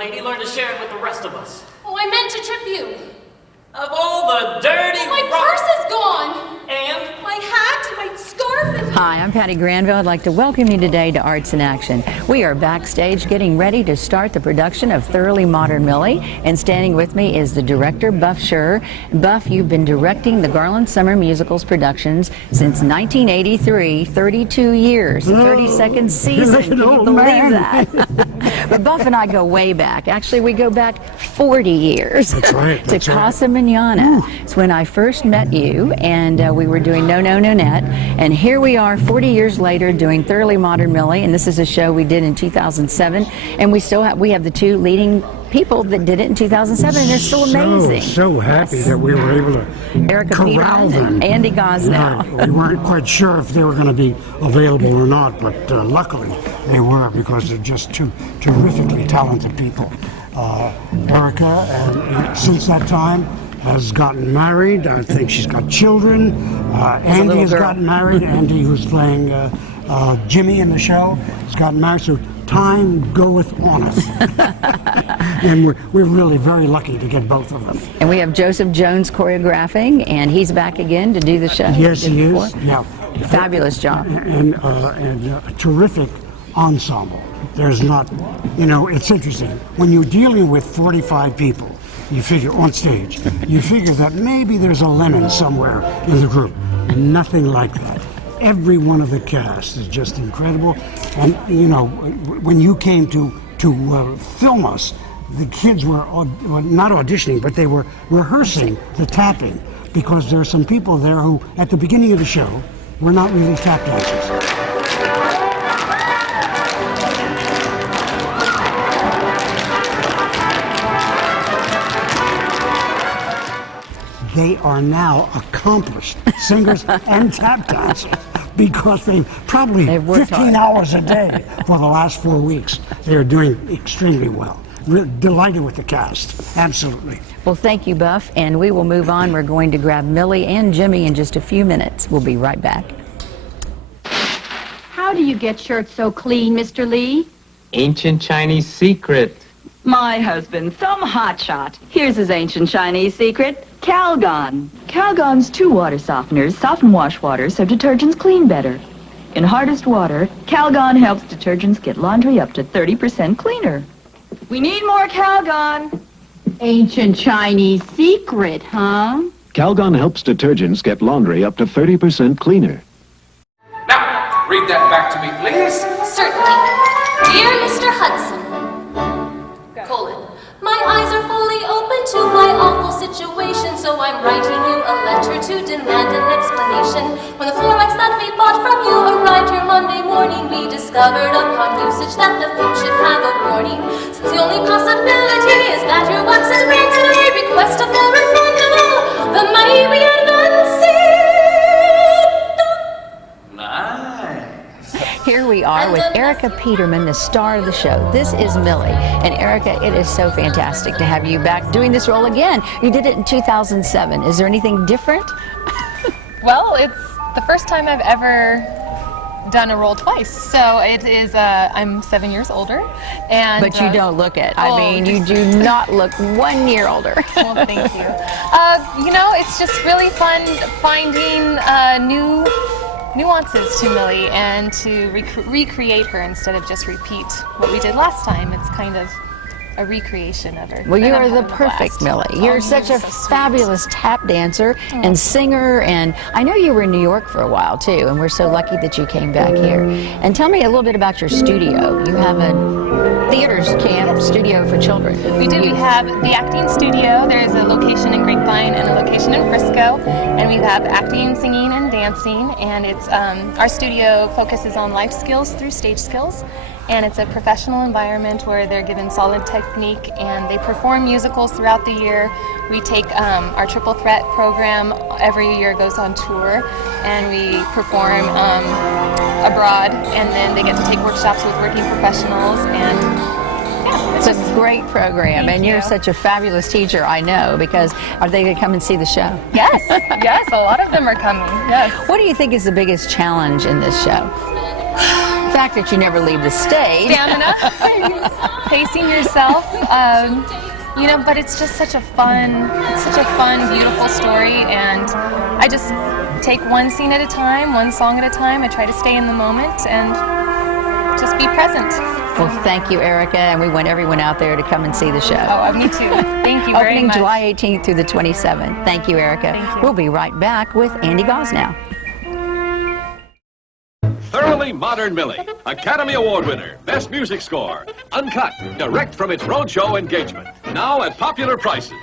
lady, learn to share it with the rest of us. Oh, I meant to trip you. Of all the dirty... My purse is gone! And? My hat and my scarf and... Hi, I'm Patty Granville. I'd like to welcome you today to Arts in Action. We are backstage getting ready to start the production of Thoroughly Modern Millie, and standing with me is the director, Buff Scher. Buff, you've been directing the Garland Summer Musicals productions since 1983, 32 years, the 32nd season. Can you believe that? But Buff and I go way back. Actually, we go back 40 years. That's right. To Casa Manana. It's when I first met you, and we were doing No No Nanette, and here we are 40 years later doing Thoroughly Modern Millie, and this is a show we did in 2007, and we have the two leading people that did it in 2007, and they're still amazing. So happy that we were able to Erica corral Peterman them. and Andy Gosnell. Right. We weren't quite sure if they were going to be available or not, but luckily they were, because they're just two terrifically talented people. Erica, and since that time, has gotten married. I think she's got children. Andy has gotten married. Andy, who's playing Jimmy in the show, has gotten married. So time goeth on us. And we're really very lucky to get both of them. And we have Joseph Jones choreographing, and he's back again to do the show. Yes, he is. Yeah. Fabulous job. And a terrific ensemble. There's not, it's interesting. When you're dealing with 45 people, you figure, on stage, you figure that maybe there's a lemon somewhere in the group. And nothing like that. Every one of the cast is just incredible. And, when you came to film us, the kids were not auditioning, but they were rehearsing the tapping, because there are some people there who, at the beginning of the show, were not really tap dancers. They are now accomplished singers and tap dancers, because they've probably 15 hours a day for the last 4 weeks. They're doing extremely well. Delighted with the cast, absolutely. Well, thank you, Buff, and we will move on. We're going to grab Millie and Jimmy in just a few minutes. We'll be right back. How do you get shirts so clean, Mr. Lee? Ancient Chinese secret. My husband, some hotshot. Here's his ancient Chinese secret. Calgon. Calgon's 2 water softeners soften wash water so detergents clean better. In hardest water, Calgon helps detergents get laundry up to 30% cleaner. We need more Calgon. Ancient Chinese secret, huh? Calgon helps detergents get laundry up to 30% cleaner. Now, read that back to me, please. Certainly. Dear Mr. Hudson, my eyes are fully open to my awful situation, so I'm writing you a letter to demand an explanation. When the floor wax that we bought from you arrived here Monday morning, we discovered upon usage that the film should have a warning. Since the only possibility is that your wax is green today, request a full refund of all the money we advanced. Here we are with Erica Peterman, the star of the show. This is Millie. And Erica, it is so fantastic to have you back doing this role again. You did it in 2007. Is there anything different? Well, it's the first time I've ever done a role twice. So it is, I'm 7 years older. And but you don't look it. I mean, you do not look 1 year older. Well, thank you. It's just really fun finding new nuances to Millie and to recreate her instead of just repeat what we did last time. It's kind of a recreation of her. Well, you are the perfect Millie. You're such a fabulous tap dancer and singer, and I know you were in New York for a while too, and we're so lucky that you came back here. And tell me a little bit about your studio. You have a theater camp studio for children. We do. We have the acting studio. There's a location in Grapevine and a location in Frisco, and we have acting, singing, and dancing. And it's our studio focuses on life skills through stage skills. And it's a professional environment where they're given solid technique, and they perform musicals throughout the year. We take our Triple Threat program every year, goes on tour, and we perform abroad, and then they get to take workshops with working professionals, and yeah, it's a great program. And you're such a fabulous teacher, I know, because are they going to come and see the show? Yes, yes, a lot of them are coming, yes. What do you think is the biggest challenge in this show? The fact that you never leave the stage. Stamina, pacing yourself. You know, but it's just such a fun, beautiful story, and I just take one scene at a time, one song at a time. I try to stay in the moment and just be present. Well, thank you, Erica, and we want everyone out there to come and see the show. Oh, me too. Thank you very Opening much. July 18th through the 27th. Thank you, Erica. Thank you. We'll be right back with Andy Goss now. Thoroughly Modern Millie, Academy Award winner, Best Music Score, uncut, direct from its roadshow engagement. Now at popular prices.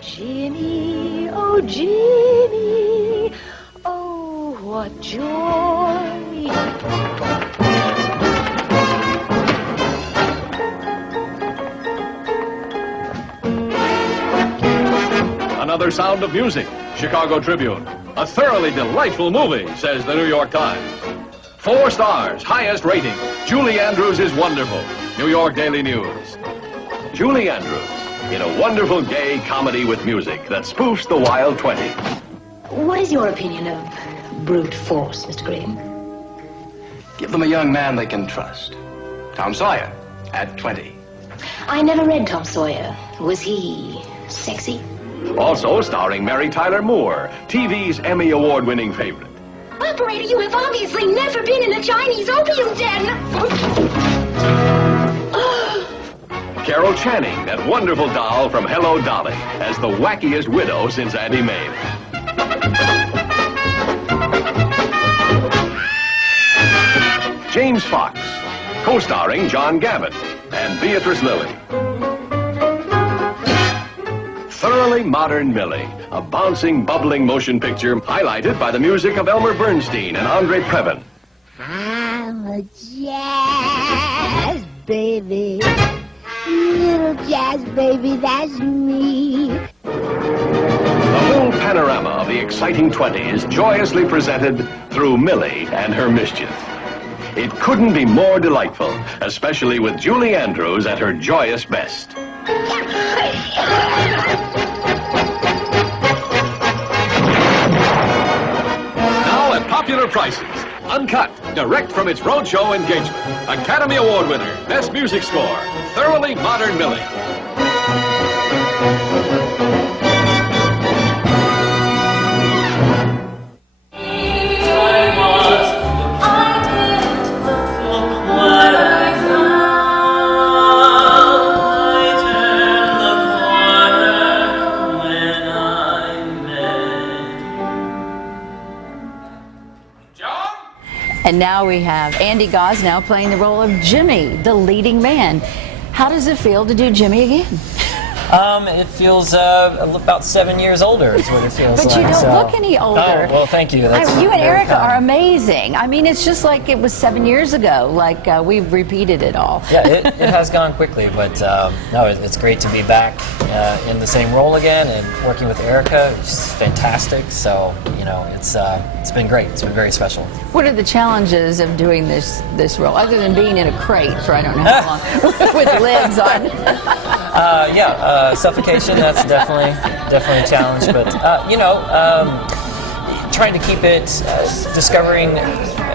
Jimmy, oh Jimmy, oh what joy. Another Sound of Music, Chicago Tribune. A thoroughly delightful movie, says the New York Times. 4 stars, highest rating. Julie Andrews is wonderful. New York Daily News. Julie Andrews in a wonderful gay comedy with music that spoofs the Wild 20. What is your opinion of brute force, Mr. Green? Give them a young man they can trust. Tom Sawyer, at 20. I never read Tom Sawyer. Was he sexy? Also starring Mary Tyler Moore, TV's Emmy Award-winning favorite. Operator, you have obviously never been in a Chinese opium den. Carol Channing, that wonderful doll from Hello Dolly, as the wackiest widow since Auntie Mame. James Fox, co-starring John Gavin and Beatrice Lilly. Thoroughly Modern Millie, a bouncing, bubbling motion picture highlighted by the music of Elmer Bernstein and Andre Previn. I'm a jazz baby, little jazz baby, that's me. The whole panorama of the exciting 20s joyously presented through Millie and her mischief. It couldn't be more delightful, especially with Julie Andrews at her joyous best. Now at popular prices, uncut, direct from its roadshow engagement. Academy Award winner, Best Music Score, Thoroughly Modern Millie. And now we have Andy Goss now playing the role of Jimmy, the leading man. How does it feel to do Jimmy again? It feels about 7 years older is what it feels but like. But you don't look any older. Oh, well, thank you. That's you and very Erica kind. are amazing. I mean, it's just like it was 7 years ago, like we've repeated it all. Yeah, it has gone quickly, but no, it's great to be back in the same role again and working with Erica. She's fantastic, so, you know, it's been great. It's been very special. What are the challenges of doing this role, other than being in a crate for I don't know how long, with lids on? Suffocation, that's definitely a challenge, but trying to keep it, discovering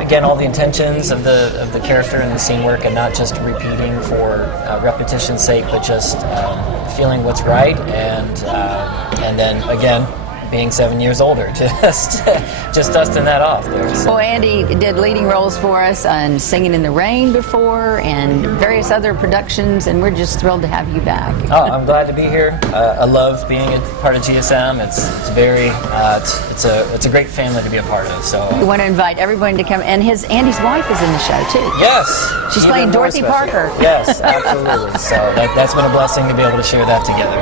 again all the intentions of the character and the scene work, and not just repeating for repetition's sake, but just feeling what's right, and then again being 7 years older, just dusting that off there. So. Well, Andy did leading roles for us on Singing in the Rain before and various other productions, and we're just thrilled to have you back. Oh, I'm glad to be here. I love being a part of GSM. It's very, it's a great family to be a part of. So we want to invite everyone to come, and Andy's wife is in the show too. Yes, she's playing Dorothy Parker. Yes, absolutely. So that's been a blessing to be able to share that together.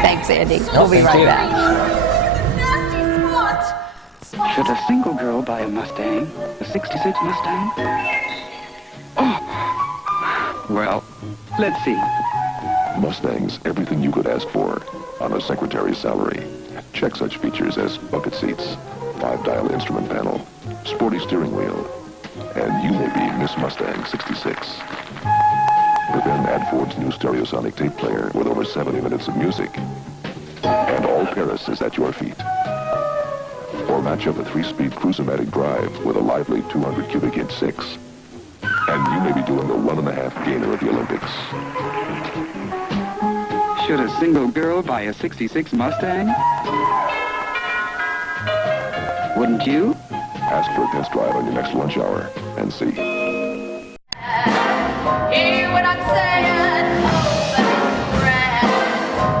Thanks, Andy. We'll be right back. Should a single girl buy a Mustang? A 66 Mustang? Oh! Well, let's see. Mustang's everything you could ask for on a secretary's salary. Check such features as bucket seats, 5-dial instrument panel, sporty steering wheel, and you may be Miss Mustang 66. But then add Ford's new stereosonic tape player with over 70 minutes of music. And all Paris is at your feet. Or match up a 3-speed Cruise-O-Matic drive with a lively 200 cubic inch 6. And you may be doing the 1.5 gainer of the Olympics. Should a single girl buy a 66 Mustang? Wouldn't you? Ask for a test drive on your next lunch hour and see. Hear what I'm saying? Oh, that's grand.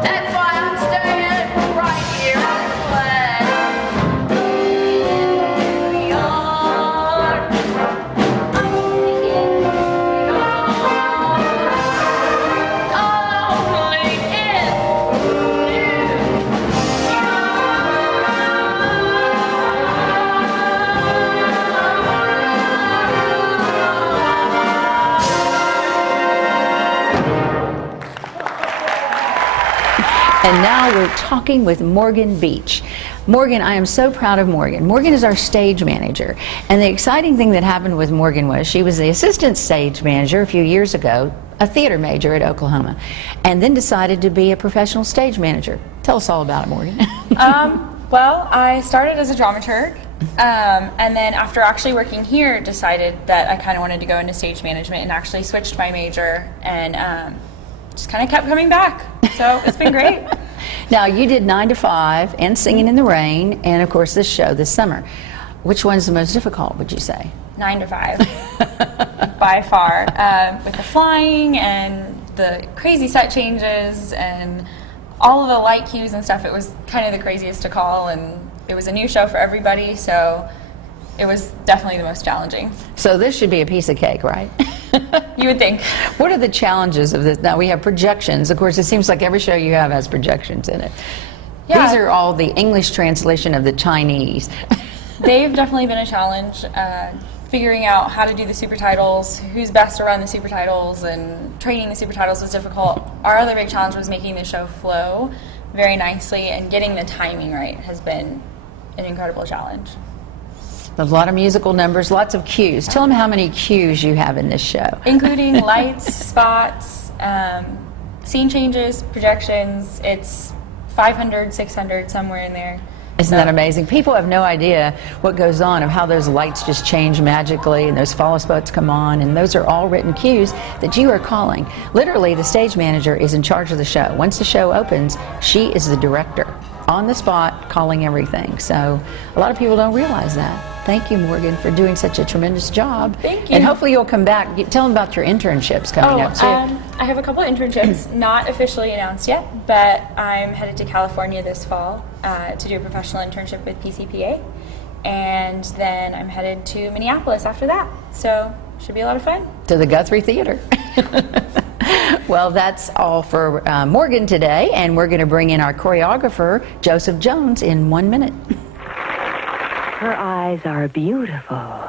That's why I'm staying right here on this planet. In New York. Only in New York. Only in New And now we're talking with Morgan Beach. Morgan, I am so proud of Morgan. Morgan is our stage manager. And the exciting thing that happened with Morgan was she was the assistant stage manager a few years ago, a theater major at Oklahoma, and then decided to be a professional stage manager. Tell us all about it, Morgan. Well, I started as a dramaturg, and then after actually working here, decided that I kind of wanted to go into stage management and actually switched my major and just kind of kept coming back. So it's been great. Now, you did 9 to 5 and Singing in the Rain, and of course this show this summer. Which one's the most difficult, would you say? 9 to 5, by far. With the flying and the crazy set changes and all of the light cues and stuff, it was kind of the craziest to call, and it was a new show for everybody, so it was definitely the most challenging. So this should be a piece of cake, right? You would think. What are the challenges of this? Now we have projections. Of course, it seems like every show you have has projections in it. Yeah. These are all the English translation of the Chinese. They've definitely been a challenge. Figuring out how to do the super titles, who's best to run the super titles, and training the super titles was difficult. Our other big challenge was making the show flow very nicely, and getting the timing right has been an incredible challenge. There's a lot of musical numbers, lots of cues. Tell them how many cues you have in this show. Including lights, spots, scene changes, projections. It's 500, 600, somewhere in there. Isn't that amazing? People have no idea what goes on, of how those lights just change magically and those follow spots come on, and those are all written cues that you are calling. Literally, the stage manager is in charge of the show. Once the show opens, she is the director, on the spot, calling everything. So a lot of people don't realize that. Thank you, Morgan, for doing such a tremendous job. Thank you. And hopefully you'll come back. Tell them about your internships coming up, too. I have a couple of internships, not officially announced yet, but I'm headed to California this fall to do a professional internship with PCPA. And then I'm headed to Minneapolis after that. So should be a lot of fun. To the Guthrie Theater. Well, that's all for Morgan today, and we're going to bring in our choreographer, Joseph Jones, in 1 minute. Her eyes are beautiful,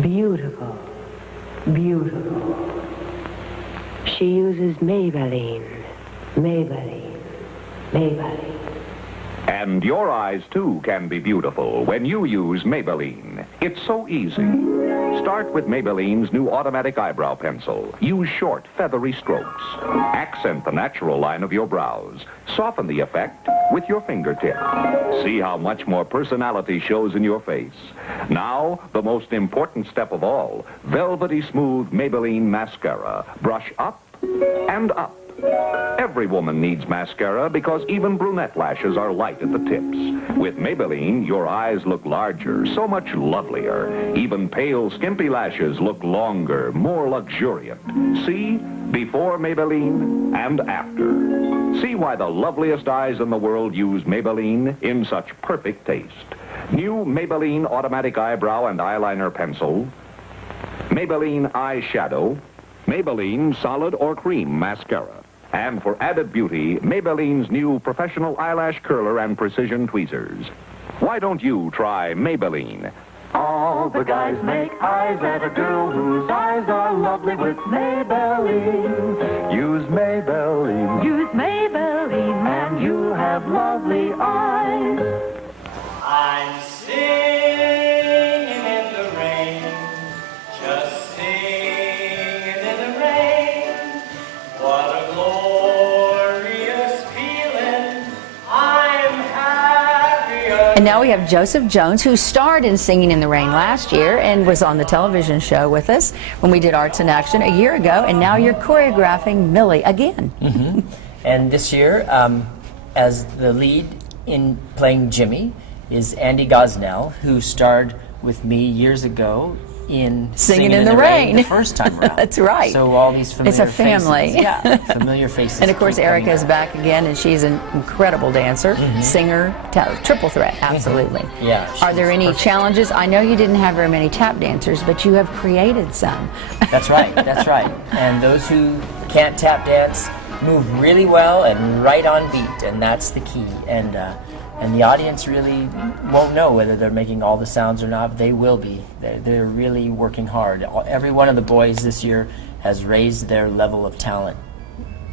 beautiful, beautiful. She uses Maybelline, Maybelline, Maybelline. And your eyes, too, can be beautiful when you use Maybelline. It's so easy. Start with Maybelline's new automatic eyebrow pencil. Use short, feathery strokes. Accent the natural line of your brows. Soften the effect with your fingertip. See how much more personality shows in your face. Now, the most important step of all, velvety smooth Maybelline mascara. Brush up and up. Every woman needs mascara because even brunette lashes are light at the tips. With Maybelline, your eyes look larger, so much lovelier. Even pale, skimpy lashes look longer, more luxuriant. See? Before Maybelline and after. See why the loveliest eyes in the world use Maybelline in such perfect taste. New Maybelline Automatic Eyebrow and Eyeliner Pencil. Maybelline Eyeshadow. Maybelline Solid or Cream Mascara. And for added beauty, Maybelline's new Professional Eyelash Curler and Precision Tweezers. Why don't you try Maybelline? All the guys make eyes at a girl whose eyes are lovely with Maybelline. Use Maybelline. Use Maybelline. And you have lovely eyes. I'm singing in the rain. And now we have Joseph Jones, who starred in Singing in the Rain last year and was on the television show with us when we did Arts in Action a year ago, and now you're choreographing Millie again. And this year, as the lead in playing Jimmy is Andy Gosnell, who starred with me years ago in Singing in the Rain the first time around. That's right. So all these familiar It's a family. faces. Yeah, familiar faces. And of course, keep Erica coming is back again, and she's an incredible dancer, singer, triple threat, absolutely. Yeah. Are there any challenges? I know you didn't have very many tap dancers, but you have created some. That's right, that's right. And those who can't tap dance move really well and right on beat, and that's the key. And the audience really won't know whether they're making all the sounds or not. They will be. They're really working hard. Every one of the boys this year has raised their level of talent.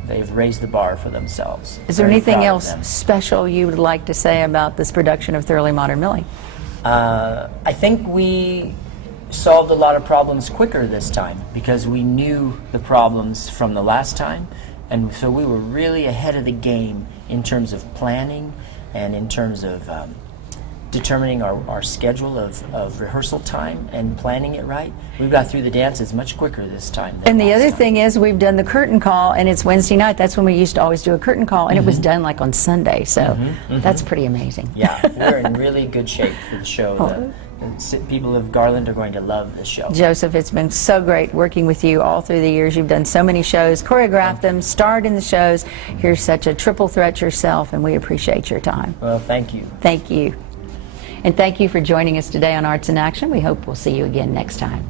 They've raised the bar for themselves. Is there Very anything proud of else them. special you would like to say about this production of Thoroughly Modern Millie? I think we solved a lot of problems quicker this time because we knew the problems from the last time, and so we were really ahead of the game in terms of planning and in terms of determining our schedule of rehearsal time and planning it right. We got through the dances much quicker this time. And the other thing is we've done the curtain call, and it's Wednesday night. That's when we used to always do a curtain call, and it was done like on Sunday, so that's pretty amazing. Yeah, we're in really good shape for the show. The people of Garland are going to love the show. Joseph, it's been so great working with you all through the years. You've done so many shows, choreographed them, starred in the shows. You're such a triple threat yourself, and we appreciate your time. Well, thank you. Thank you. And thank you for joining us today on Arts in Action. We hope we'll see you again next time.